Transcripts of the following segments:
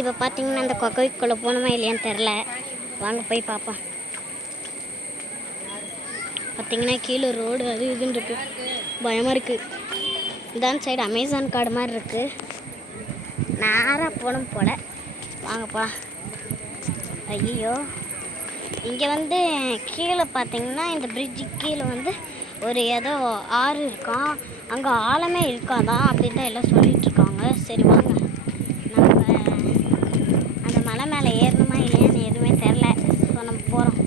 இப்போ பார்த்தீங்கன்னா அந்த கொக்கைக்குள்ளே போகணுமா இல்லையான்னு தெரில. வாங்க போய் பார்ப்போம். பார்த்தீங்கன்னா கீழே ரோடு அது இதுன்னு இருக்குது, பயமாக இருக்குது. இதான் சைடு அமேசான் கார்டு மாதிரி இருக்குது. நேராக போகணும் போல. வாங்க போகலாம். ஐயோ, இங்கே வந்து கீழே பார்த்தீங்கன்னா இந்த பிரிட்ஜுக்கு கீழே வந்து ஒரு ஏதோ ஆறு இருக்கான், அங்கே ஆழமே இருக்காதான் அப்படின்னு தான் எல்லாம் சொல்லிகிட்ருக்காங்க. சரி வாங்க, நம்ம அந்த மலை மேலே ஏறணுமா இல்லையான்னு எதுவுமே தெரில. ஸோ நம்ம போகிறோம்.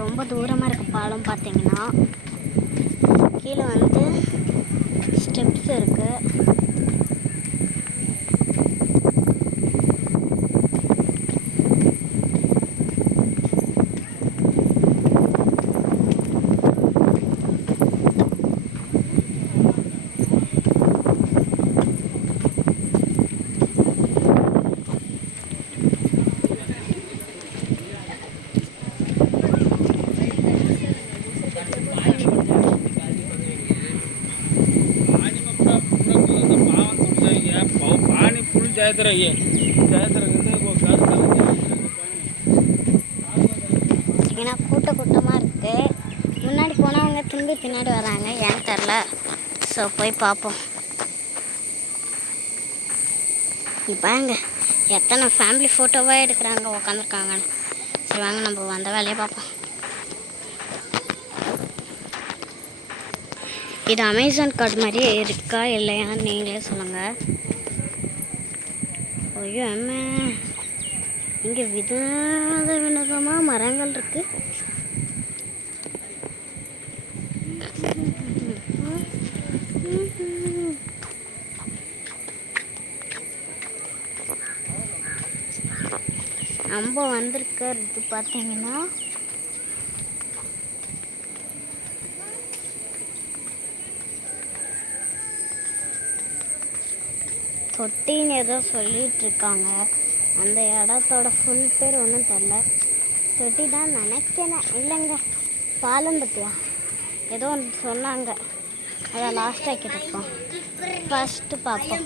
ரொம்ப தூரமாக இருக்குது பாலம். பார்த்தீங்கன்னா கீழே வந்து ஸ்டெப்ஸ் இருக்குது. ஏன்னா கூட்டமாக இருக்குது. முன்னாடி போனவங்க திரும்பி பின்னாடி வராங்க, ஏன்னு தெரில. ஸோ போய் பார்ப்போம். இப்போங்க எத்தனை ஃபேமிலி ஃபோட்டோவாக எடுக்கிறாங்க, உட்காந்துருக்காங்கன்னு. சரி வாங்க நம்ம வந்த வேலையை பார்ப்போம். இது அமேசான் கார்டு மாதிரியே இருக்கா இல்லையான்னு நீங்களே சொல்லுங்கள். ஐயோ அம்மா, இங்கே விதவிதமாக மரங்கள் இருக்கு. நம்ம வந்திருக்கிறது பார்த்தீங்கன்னா தொட்டின்னு ஏதோ சொல்லிட்டு இருக்காங்க. அந்த இடத்தோட ஃபுல் பேர் ஒன்றும் தெரில. தொட்டி தான் நினைக்கிறேன். இல்லைங்க, பாலம் பற்றியா ஏதோ ஒன்று சொன்னாங்க, அதை லாஸ்ட்டாக கிட்டப்போம். ஃபஸ்ட்டு பார்ப்போம்.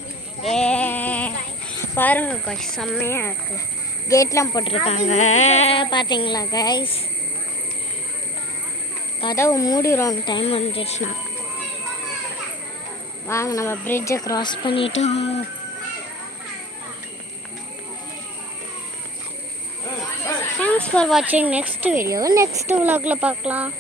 பாருங்க கைஸ், செம்மையாக இருக்குது. கேட்லாம் போட்டிருக்காங்க பார்த்தீங்களா கைஸ். கதவு மூடிடுவாங்க டைம் வந்துடுச்சுன்னா. வாங்க நம்ம பிரிட்ஜை க்ராஸ் பண்ணிட்டோம். Thanks for watching. Next video, next vlogல பார்க்கலாம்.